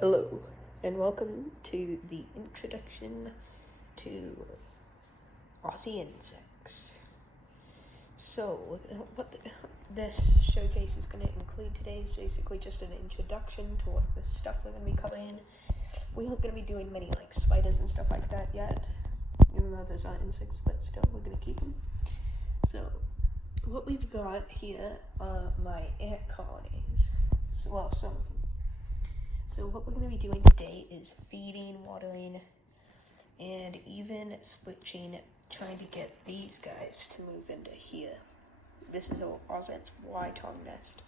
Hello, and welcome to the introduction to Aussie insects. So, what this showcase is going to include today is basically just an introduction to what the stuff we're going to be covering. We aren't going to be doing many like spiders and stuff like that yet, even though those aren't insects, but still, we're going to keep them. So, what we've got here are my ant colonies. Some of them. So what we're going to be doing today is feeding, watering, and even switching, trying to get these guys to move into here. This is Ozant's Y-tongue nest.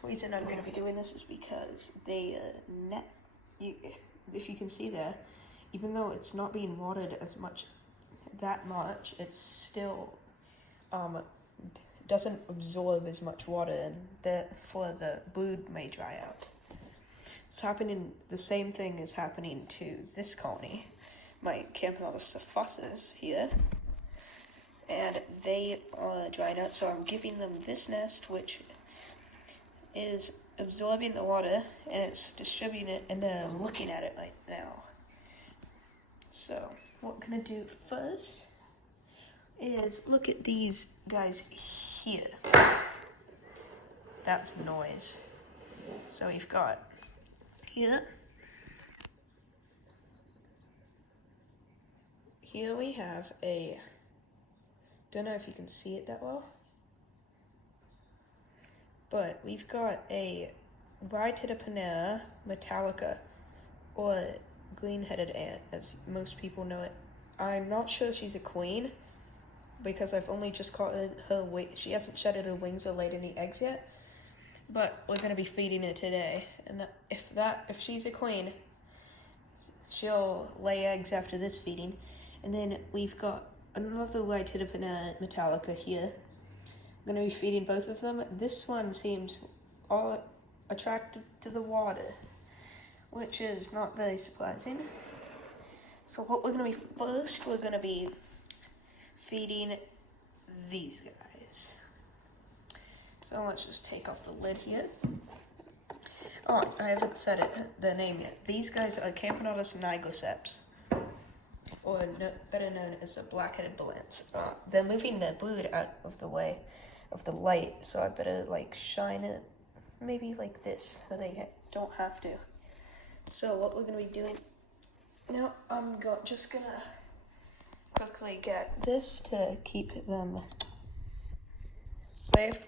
The reason I'm going to be doing this is because they, if you can see there, even though it's not being watered that much, it's still doesn't absorb as much water, and therefore the brood may dry out. The same thing is happening to this colony, my Campanulus fusses here, and they are drying out, so I'm giving them this nest, which is absorbing the water, and it's distributing it, and they're looking at it right now. So, what we're going to do first is look at these guys here. That's noise. So we've got Here we have don't know if you can see it that well, but we've got a Rhytidopanera metallica, or green-headed ant, as most people know it. I'm not sure she's a queen, because I've only just caught her wing. She hasn't shedded her wings or laid any eggs yet. But we're going to be feeding her today, and if she's a queen, she'll lay eggs after this feeding. And then we've got another Rhytidopanera metallica here. I'm going to be feeding both of them. This one seems all attracted to the water, which is not very surprising. So what we're going to be first, we're going to be feeding these guys. So let's just take off the lid here. Oh, I haven't said the name yet. These guys are Campanulus nigroceps, or better known as the black-headed balance. They're moving their brood out of the way of the light, so I better shine it maybe like this, so they don't have to. So what we're going to be doing now, I'm just going to quickly get this to keep them safe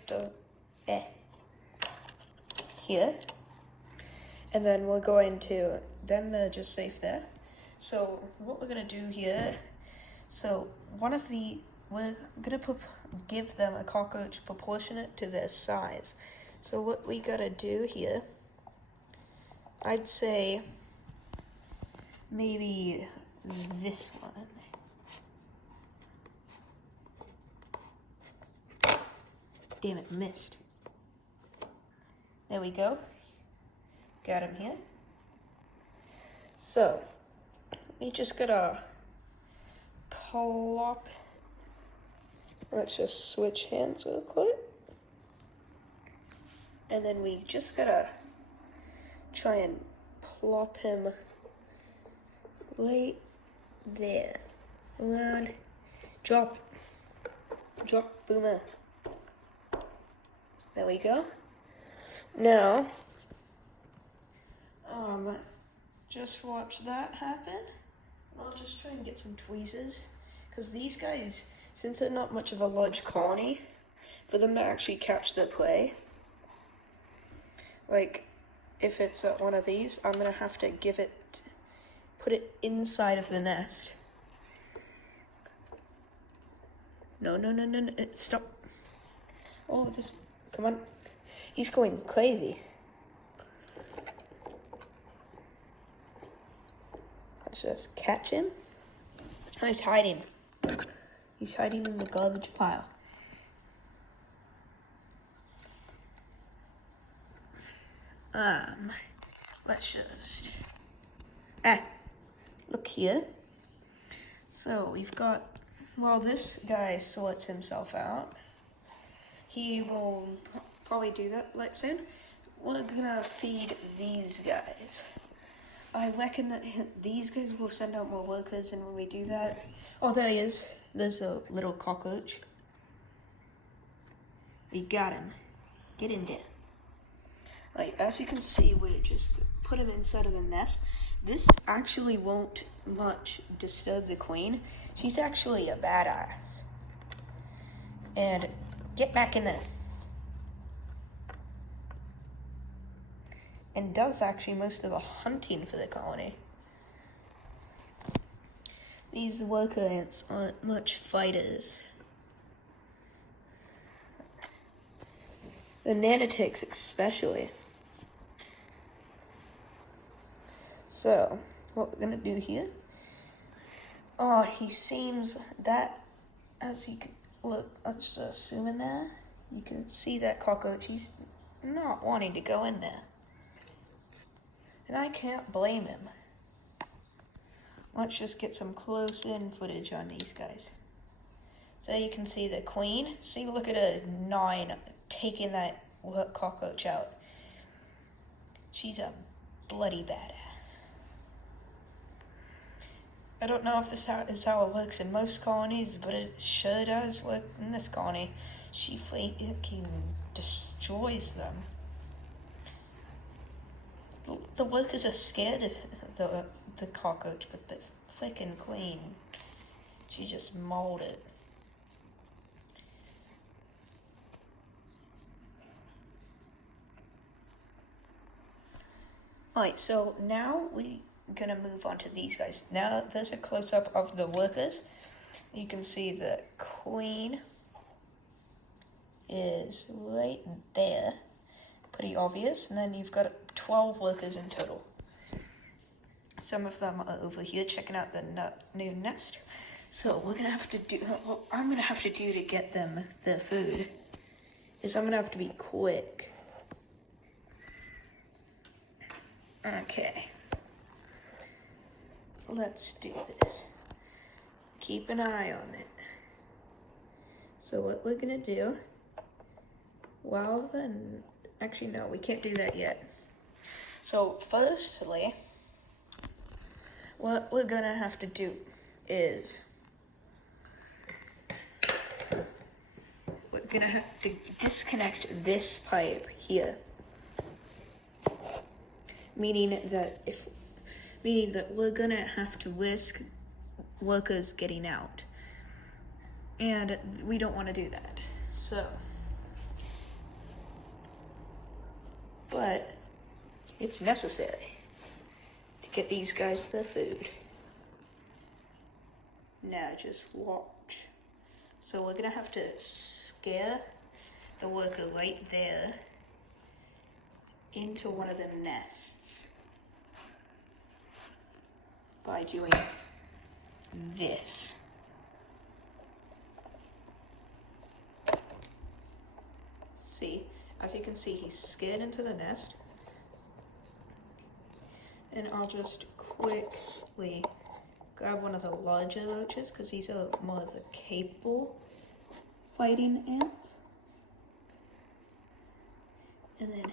here, and then we're going to, then they're just safe there. So what we're going to do here, we're going to give them a cockroach proportionate to their size. So what we got to do here, I'd say maybe this one. Damn it, missed. There we go. Got him here. So, we just gotta plop. Let's just switch hands real quick. And then we just gotta try and plop him right there. Around. Drop, boomer. There we go. Now, just watch that happen. I'll just try and get some tweezers, because these guys, since they're not much of a large colony, for them to actually catch their prey, if it's one of these, I'm gonna have to put it inside of the nest. No, stop. Oh, come on. He's going crazy. Let's just catch him. Oh, he's hiding. He's hiding in the garbage pile. Let's just... look here. So we've got... While this guy sorts himself out, he will probably do that soon. we're gonna feed these guys. I reckon that these guys will send out more workers, and when we do that... Oh, there he is. There's a little cockroach. We got him. Get in there. Like, as you can see, we just put him inside of the nest. This actually won't much disturb the queen. She's actually a badass. And get back in there. And does actually most of the hunting for the colony. These worker ants aren't much fighters. The nanoticks especially. So, what we're gonna do here... Oh, he seems that, as you can look, let's just zoom in there. You can see that cockroach, he's not wanting to go in there. And I can't blame him. Let's just get some close-in footage on these guys. So you can see the queen. See, look at her 9 taking that cockroach out. She's a bloody badass. I don't know if this is how it works in most colonies, but it sure does work in this colony. She fucking destroys them. The workers are scared of the cockroach, but the freaking queen, she just mauled it. Alright, so now we're gonna move on to these guys. Now there's a close-up of the workers. You can see the queen is right there. Pretty obvious. And then you've got 12 workers in total. Some of them are over here checking out the new nest. So we're gonna have to do, what I'm gonna have to do to get them their food is I'm gonna have to be quick. Okay. Let's do this. Keep an eye on it. So what we're gonna do, actually no, we can't do that yet. So firstly, what we're gonna have to do is we're gonna have to disconnect this pipe here. Meaning that we're gonna have to risk workers getting out. And we don't want to do that. So, but it's necessary to get these guys their food. Now just watch. So we're gonna have to scare the worker right there into one of the nests by doing this. See, as you can see, he's scared into the nest. And I'll just quickly grab one of the larger roaches because these are more of the capable fighting ants. And then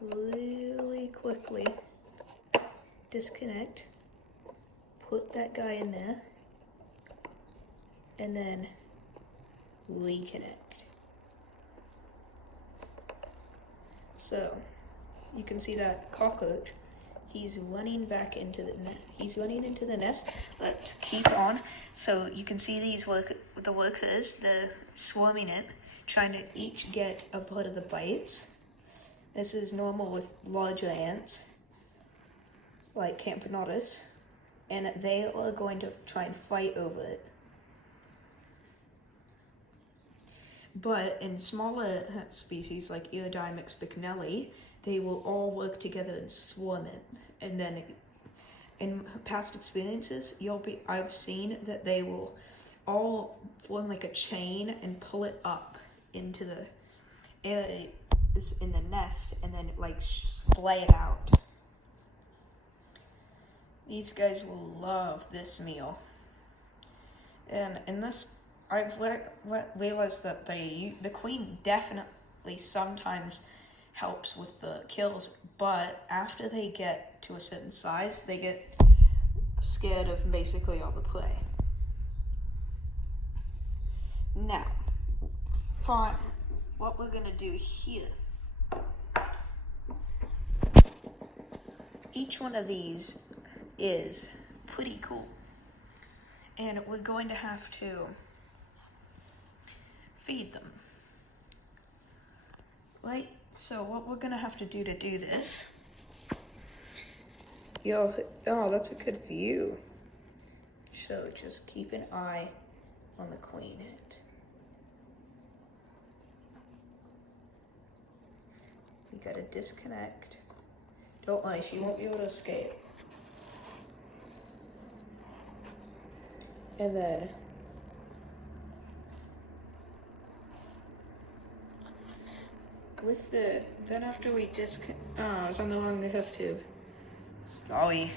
really quickly disconnect, put that guy in there, and then reconnect. So you can see that cockroach, he's running back into the nest. He's running into the nest. Let's keep on. So you can see the workers, they're swarming it, trying to each get a part of the bites. This is normal with larger ants, like Camponotus, and they are going to try and fight over it. But in smaller species like Iridimix bicknelli, they will all work together and swarm it. And then in past experiences, I've seen that they will all form like a chain and pull it up into the area in the nest and then like splay it out. These guys will love this meal. And in this, I've realized that the queen definitely sometimes helps with the kills, but after they get to a certain size, they get scared of basically all the prey. Now, for what we're gonna do here, each one of these is pretty cool, and we're going to have to feed them, right? So what we're gonna have to do this, oh, that's a good view. So just keep an eye on the queen ant. We gotta disconnect. Don't worry, she won't be able to escape. And then then after we it's on the wrong test tube. Sorry,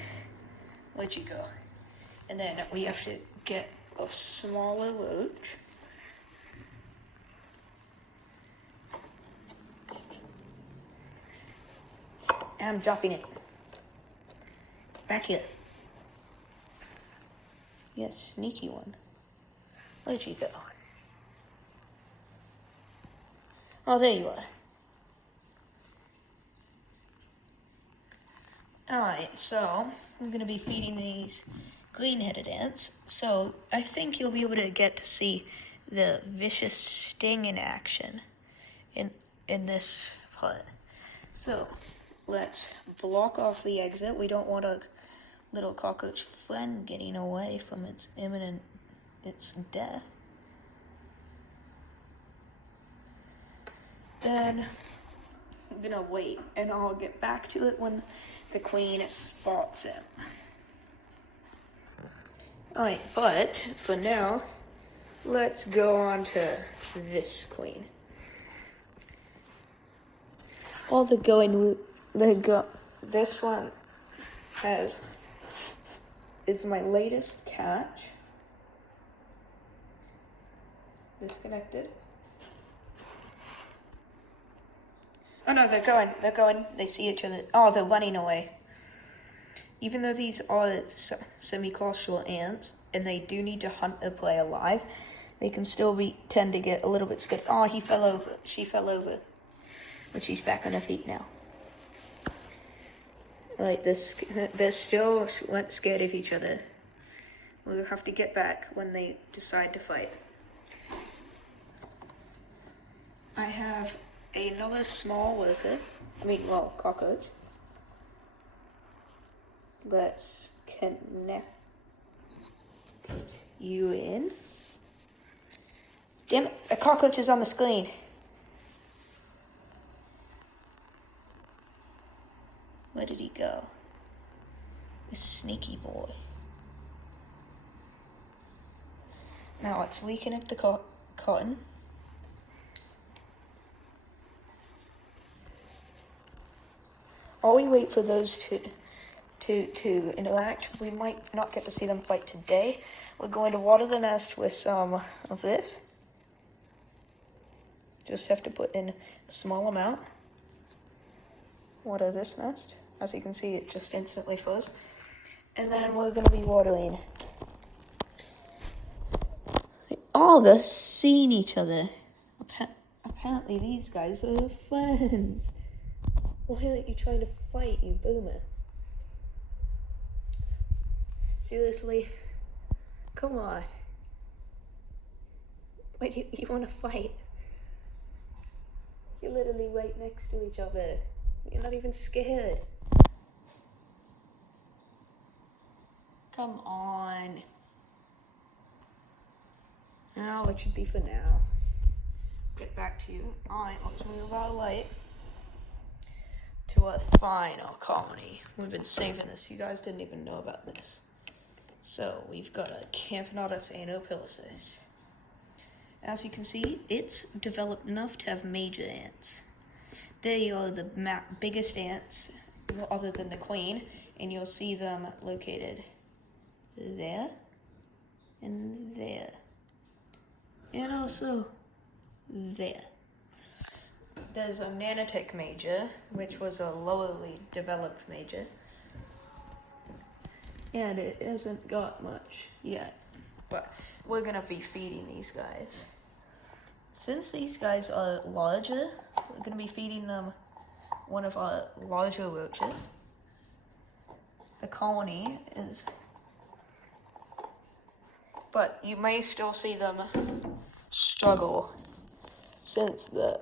let you go. And then we have to get a smaller roach. I'm dropping it. Back here. Yes, sneaky one. Where'd you go? Oh, there you are. Alright, so I'm going to be feeding these green-headed ants. So I think you'll be able to get to see the vicious sting in action in this part. So let's block off the exit. We don't want a little cockroach friend getting away from its death. Then I'm gonna wait, and I'll get back to it when the queen spots it. Alright, but for now, let's go on to this queen. All the going, this one is my latest catch. Disconnected. Oh no, they're going, they see each other. Oh, they're running away. Even though these are semi-claustral ants, and they do need to hunt their prey alive, they can still tend to get a little bit scared. Oh, he fell over, she fell over. But she's back on her feet now. Alright, they're still scared of each other. We'll have to get back when they decide to fight. I have another small worker. Cockroach. Let's connect you in. Damn it, a cockroach is on the screen. Where did he go? This sneaky boy. Now let's reconnect the cotton. While we wait for those to interact, we might not get to see them fight today. We're going to water the nest with some of this. Just have to put in a small amount. Water this nest. As you can see, it just instantly froze. And then we're going to be watering. Oh, they're seeing each other. Apparently these guys are friends. Why aren't you trying to fight, you boomer? Seriously? Come on. Why do you want to fight? You're literally right next to each other. You're not even scared. Come on. Now it should be for now. Get back to you. Alright, let's move our light to a final colony. We've been saving this. You guys didn't even know about this. So we've got a Camponotus anopilicis. As you can see, it's developed enough to have major ants. They are the biggest ants, other than the queen, and you'll see them located there and there, and also there. there's a nanotech major, which was a lowly developed major. And it hasn't got much yet. But we're gonna be feeding these guys. Since these guys are larger, we're gonna be feeding them one of our larger roaches. The colony is... But you may still see them struggle since the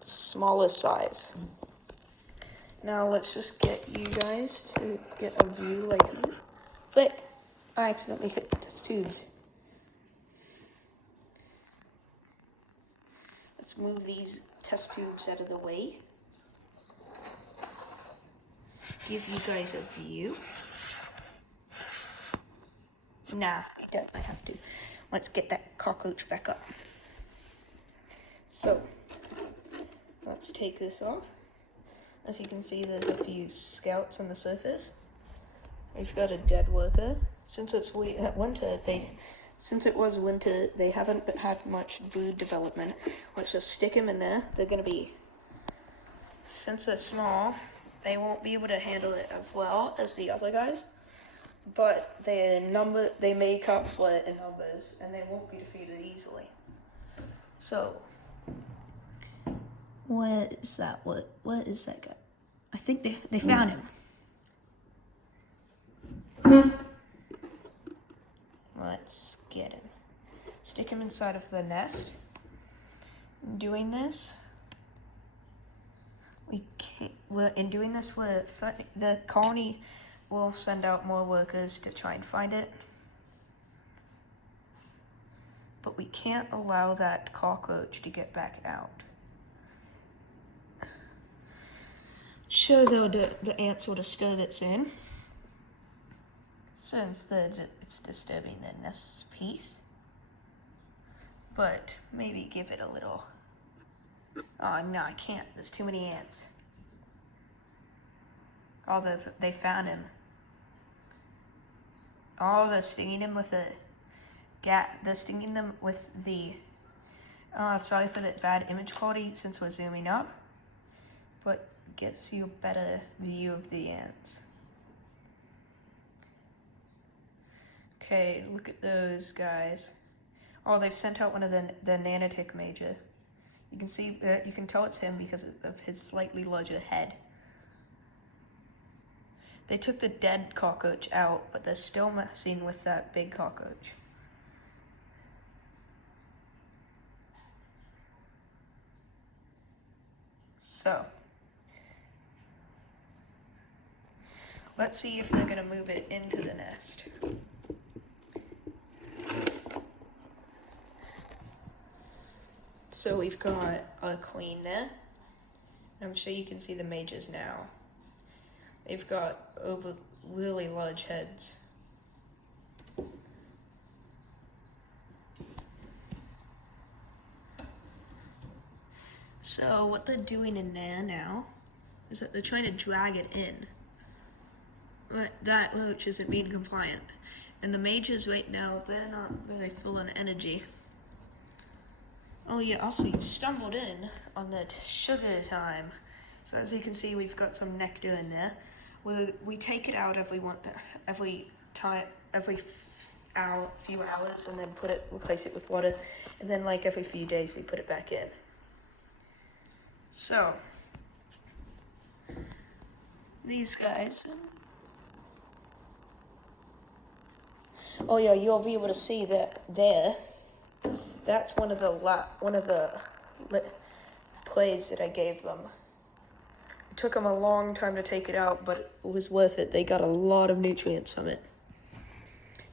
smaller size. Now let's just get you guys to get a view like Flick! I accidentally hit the test tubes. Let's move these test tubes out of the way. Give you guys a view. Nah, we definitely have to. Let's get that cockroach back up. So, let's take this off. As you can see, there's a few scouts on the surface. We've got a dead worker. Since it was winter, they haven't had much brood development. Let's just stick them in there. They're gonna be, since they're small, they won't be able to handle it as well as the other guys. But they make up for it in numbers, and they won't be defeated easily. So, what is that? What is that guy? I think they found him. Let's get him. Stick him inside of the nest. Doing this, the colony will send out more workers to try and find it. But we can't allow that cockroach to get back out. Sure, though, the ants will disturb its in, since it's disturbing the nest piece. But maybe give it a little... Oh, no, I can't. There's too many ants. Oh, they found him. Oh, they're stinging him with they're stinging them with the... sorry for that bad image quality since we're zooming up. But gets you a better view of the ants. Okay, look at those guys. Oh, they've sent out one of the nanotech major. You can see, you can tell it's him because of his slightly larger head. They took the dead cockroach out, but they're still messing with that big cockroach. So, let's see if they're gonna move it into the nest. So we've got our queen there. I'm sure you can see the majors now. They've got really large heads. So what they're doing in there now is that they're trying to drag it in. But that roach isn't being compliant. And the majors right now, they're not very full on energy. Oh yeah, also you stumbled in on the sugar time. So as you can see, we've got some nectar in there. We take it out every few hours, and then replace it with water, and then like every few days we put it back in. So these guys. Oh yeah, you'll be able to see that there. That's one of the plays that I gave them. It took them a long time to take it out, but it was worth it. They got a lot of nutrients from it.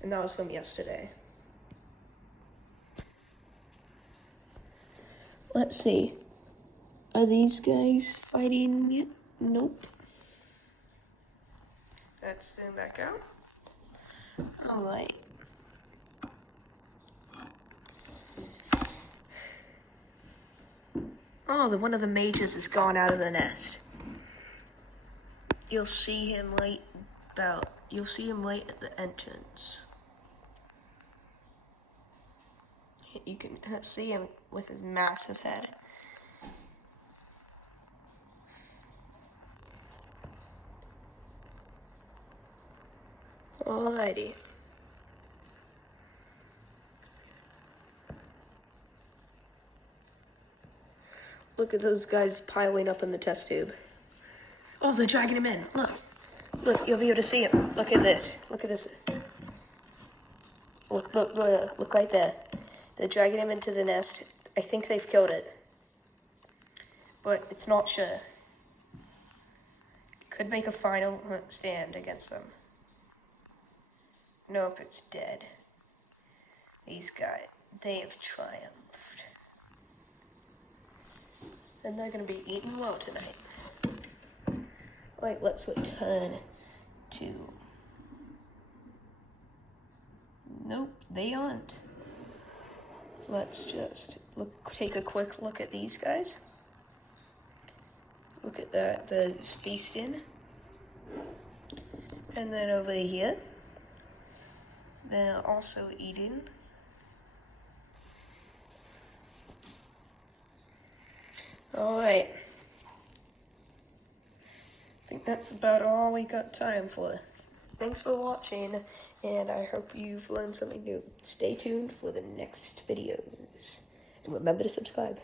And that was from yesterday. Let's see. Are these guys fighting yet? Nope. Let's zoom back out. Alright. Oh, one of the majors has gone out of the nest. You'll see him right at the entrance. You can see him with his massive head. Alrighty. Look at those guys piling up in the test tube. Oh, they're dragging him in. Look. Look, you'll be able to see him. Look at this. Look at this. Look right there. They're dragging him into the nest. I think they've killed it. But it's not sure. Could make a final stand against them. Nope, it's dead. These guys, they have triumphed. And they're gonna be eating well tonight. Alright, let's return to... Nope, they aren't. Let's just take a quick look at these guys. Look at that, they're feasting. And then over here, they're also eating. Alright. I think that's about all we got time for. Thanks for watching, and I hope you've learned something new. Stay tuned for the next videos. And remember to subscribe.